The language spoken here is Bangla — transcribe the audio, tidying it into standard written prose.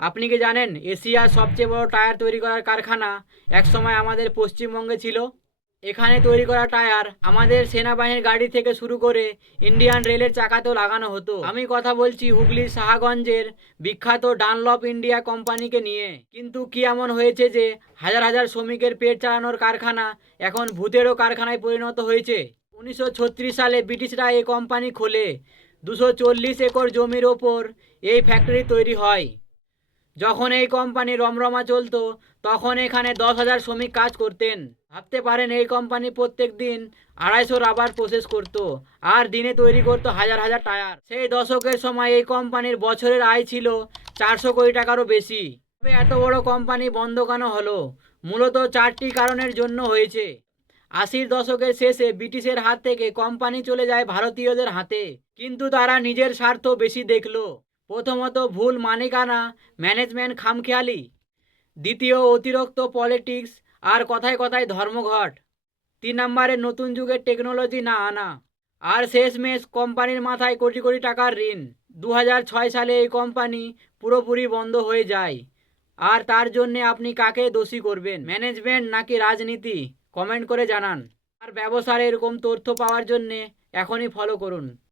আপনি কি জানেন এশিয়ার সবচেয়ে বড় টায়ার তৈরি করার কারখানা একসময় আমাদের পশ্চিমবঙ্গে ছিল? এখানে তৈরি করা টায়ার আমাদের সেনাবাহিনীর গাড়ি থেকে শুরু করে ইন্ডিয়ান রেলের চাকাতেও লাগানো হতো। আমি কথা বলছি হুগলির সাহাগঞ্জের বিখ্যাত ডানলপ ইন্ডিয়া কোম্পানিকে নিয়ে। কিন্তু কি এমন হয়েছে যে হাজার হাজার শ্রমিকের পেট চালানোর কারখানা এখন ভূতেরও কারখানায় পরিণত হয়েছে? 1936 সালে ব্রিটিশরা এই কোম্পানি খোলে। 240 একর জমির ওপর এই ফ্যাক্টরি তৈরি হয়। যখন এই কোম্পানি রমরমা চলতো তখন এখানে 10,000 শ্রমিক কাজ করতেন। ভাবতে পারেন এই কোম্পানি প্রত্যেক দিন 250 রাবার প্রসেস করত আর দিনে তৈরি করতো হাজার হাজার টায়ার। সেই দশকের সময় এই কোম্পানির বছরের আয় ছিল 400 কোটি টাকারও বেশি। তবে এত বড় কোম্পানি বন্ধ কেন হলো? মূলত 4টি কারণের জন্য হয়েছে। 80-র দশকের শেষে ব্রিটিশের হাত থেকে কোম্পানি চলে যায় ভারতীয়দের হাতে, কিন্তু তারা নিজের স্বার্থ বেশি দেখলো। প্রথমত ভুল মালিকানা, ম্যানেজমেন্ট খামখেয়ালি। দ্বিতীয় অতিরিক্ত পলিটিক্স আর কথায় কথায় ধর্মঘট। 3 নম্বরে নতুন যুগের টেকনোলজি না আনা। আর শেষমেশ কোম্পানির মাথায় কোটি কোটি টাকার ঋণ। 2006 সালে এই কোম্পানি পুরোপুরি বন্ধ হয়ে যায়। আর তার জন্যে আপনি কাকে দোষী করবেন, ম্যানেজমেন্ট নাকি রাজনীতি? কমেন্ট করে জানান। আর ব্যবসার এরকম তথ্য পাওয়ার জন্যে এখনই ফলো করুন।